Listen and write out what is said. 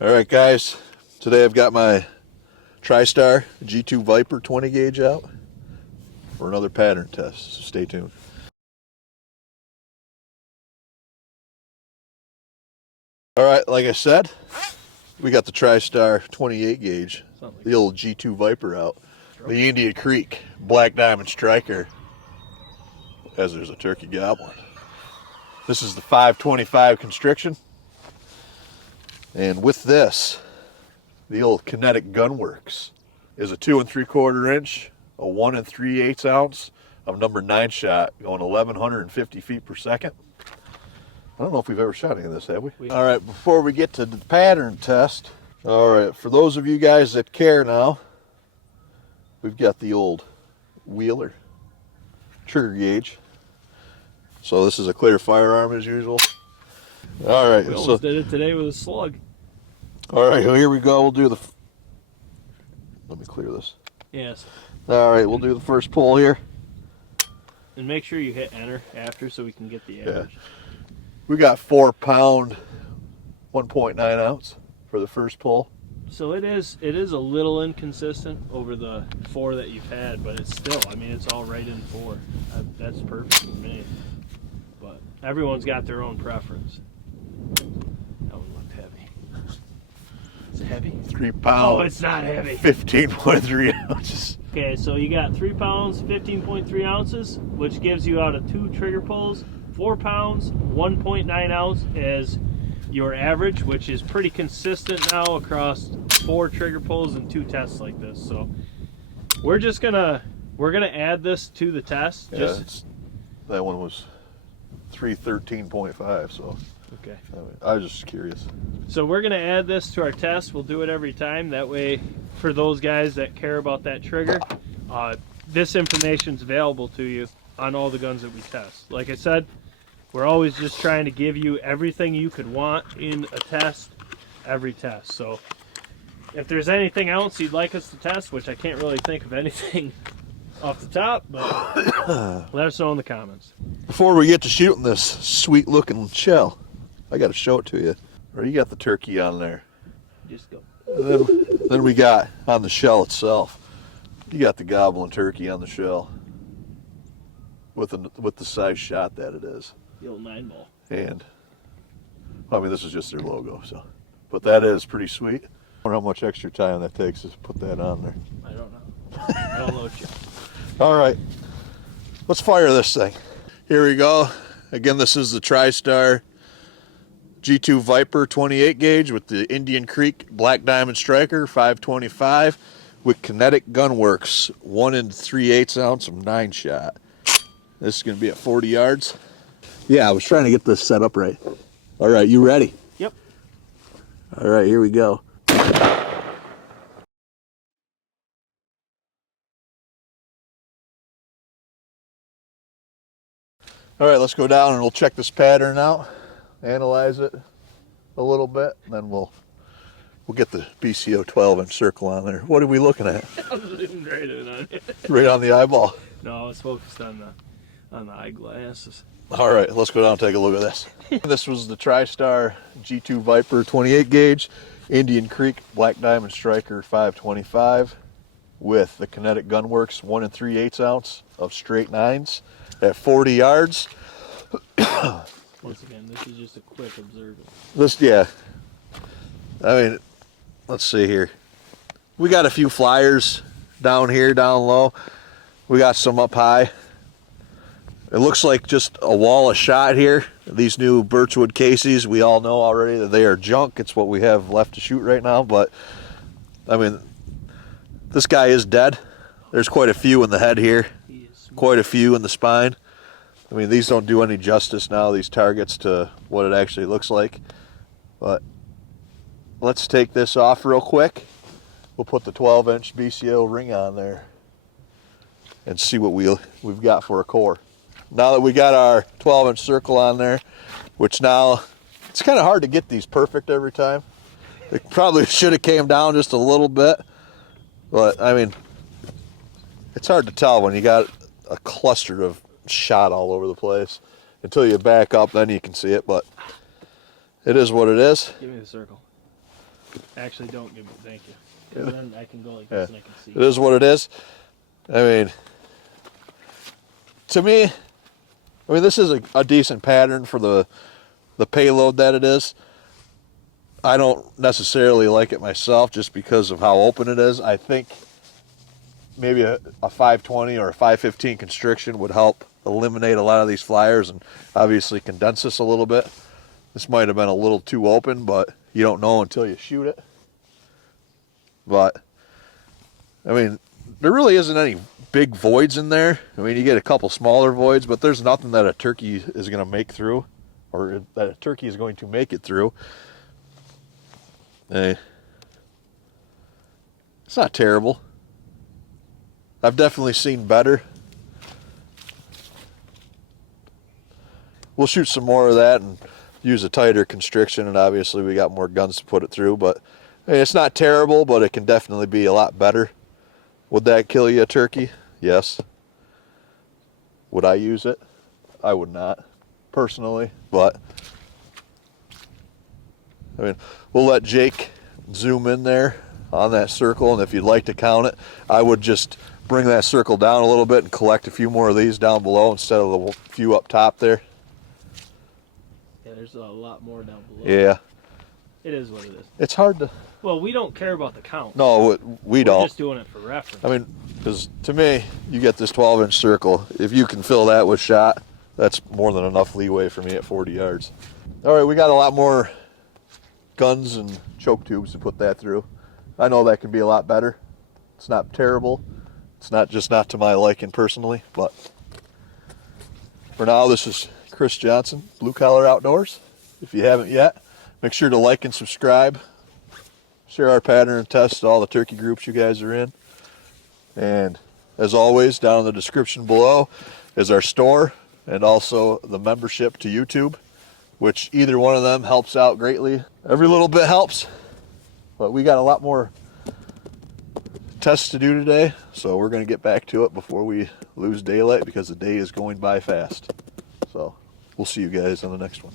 All right, guys. Today I've got my TriStar G2 Viper 20 gauge out for another pattern test, so stay tuned. All right, like I said, we got the TriStar 28 gauge, the old G2 Viper out. The Indian Creek Black Diamond Striker, as there's a turkey goblin. This is the 525 constriction. And with this, the old Kinetic Gunwerks is a 2 3/4 inch, a 1 3/8 ounce of number 9 shot going 1,150 feet per second. I don't know if we've ever shot any of this, have we? All right, before we get to the pattern test, all right, for those of you guys that care now, we've got the old Wheeler trigger gauge. So this is a clear firearm as usual. All right, we almost did it today with a slug. All right, well, here we go. We'll do the. Let me clear this. Yes. All right, we'll do the first pull here. And make sure you hit enter after so we can get the average. Yeah. We got 4 pound, 1.9 ounce for the first pull. So it is a little inconsistent over the 4 that you've had, but it's still, I mean, it's all right in 4. That's perfect for me. But everyone's got their own preference. That one looked heavy. Is it heavy? 3 pounds. Oh, it's not heavy. 15.3 ounces. Okay, so you got 3 pounds, 15.3 ounces, which gives you out of 2 trigger pulls. 4 pounds, 1.9 ounce as your average, which is pretty consistent now across 4 trigger pulls and 2 tests like this. So we're gonna add this to the test. Yeah, that one was 313.5. So okay. I was just curious. So we're gonna add this to our test. We'll do it every time. That way, for those guys that care about that trigger, this information's available to you on all the guns that we test. Like I said, we're always just trying to give you everything you could want in a test, every test. So if there's anything else you'd like us to test, which I can't really think of anything off the top, but let us know in the comments. Before we get to shooting this sweet looking shell, I got to show it to you. Or you got the turkey on there. Just go. Then we got on the shell itself, you got the goblin turkey on the shell with the size shot that it is. The old 9-ball. And I mean, this is just their logo, so. But that is pretty sweet. I wonder how much extra time that takes to put that on there. I don't know. I don't know what you. All right, let's fire this thing. Here we go. Again, this is the TriStar G2 Viper 28 gauge with the Indian Creek Black Diamond Striker 525 with Kinetic Gunwerks 1 3/8 ounce of 9 shot. This is going to be at 40 yards. Yeah, I was trying to get this set up right. All right, you ready? Yep. All right, here we go. All right, let's go down and we'll check this pattern out, analyze it a little bit, and then we'll get the BCO 12-inch circle on there. What are we looking at? I was looking right on it. Right on the eyeball. No, I was focused on the eyeglasses. All right, let's go down and take a look at this. This was the TriStar G2 Viper 28 gauge, Indian Creek Black Diamond Striker 525 with the Kinetic Gunwerks 1 3/8 ounce of straight 9s at 40 yards. Once again, this is just a quick observation. This, yeah. I mean, let's see here. We got a few flyers down here, down low. We got some up high. It looks like just a wall of shot here. These new BIRCHWOOD cases, we all know already that they are junk. It's what we have left to shoot right now. But, I mean, this guy is dead. There's quite a few in the head here. Quite a few in the spine. I mean, these don't do any justice now, these targets, to what it actually looks like. But let's take this off real quick. We'll put the 12-inch BCO ring on there and see what we've got for a core. Now that we got our 12-inch circle on there, which now, it's kind of hard to get these perfect every time. It probably should have came down just a little bit, but I mean, it's hard to tell when you got a cluster of shot all over the place. Until you back up, then you can see it, but it is what it is. Give me the circle. Actually, don't give me, thank you. Because then I can go like this and I can see. It is what it is. I mean, to me, this is a decent pattern for the payload that it is. I don't necessarily like it myself just because of how open it is. I think maybe a 520 or a 515 constriction would help eliminate a lot of these flyers and obviously condense this a little bit. This might have been a little too open, but you don't know until you shoot it. But, I mean, there really isn't any big voids in there. I mean, you get a couple smaller voids, but there's nothing that a turkey is going to make through, or that a turkey is going to make it through. Hey, it's not terrible. I've definitely seen better. We'll shoot some more of that and use a tighter constriction, and obviously we got more guns to put it through, but hey, it's not terrible, but it can definitely be a lot better. Would that kill you a turkey? Yes. Would I use it? I would not, personally, but I mean, we'll let Jake zoom in there on that circle, and if you'd like to count it, I would just bring that circle down a little bit and collect a few more of these down below instead of the few up top there. Yeah, there's a lot more down below. Yeah. It is what it is. It's hard to... Well, we don't care about the count. No, we don't. We're just doing it for reference. I mean, because to me, you get this 12-inch circle. If you can fill that with shot, that's more than enough leeway for me at 40 yards. All right, we got a lot more guns and choke tubes to put that through. I know that can be a lot better. It's not terrible. It's not to my liking personally, but for now, this is Chris Johnson, Blue Collar Outdoors. If you haven't yet, make sure to like and subscribe. Share our pattern and test all the turkey groups you guys are in. And as always, down in the description below is our store and also the membership to YouTube, which either one of them helps out greatly. Every little bit helps, but we got a lot more tests to do today, so we're going to get back to it before we lose daylight because the day is going by fast. So we'll see you guys on the next one.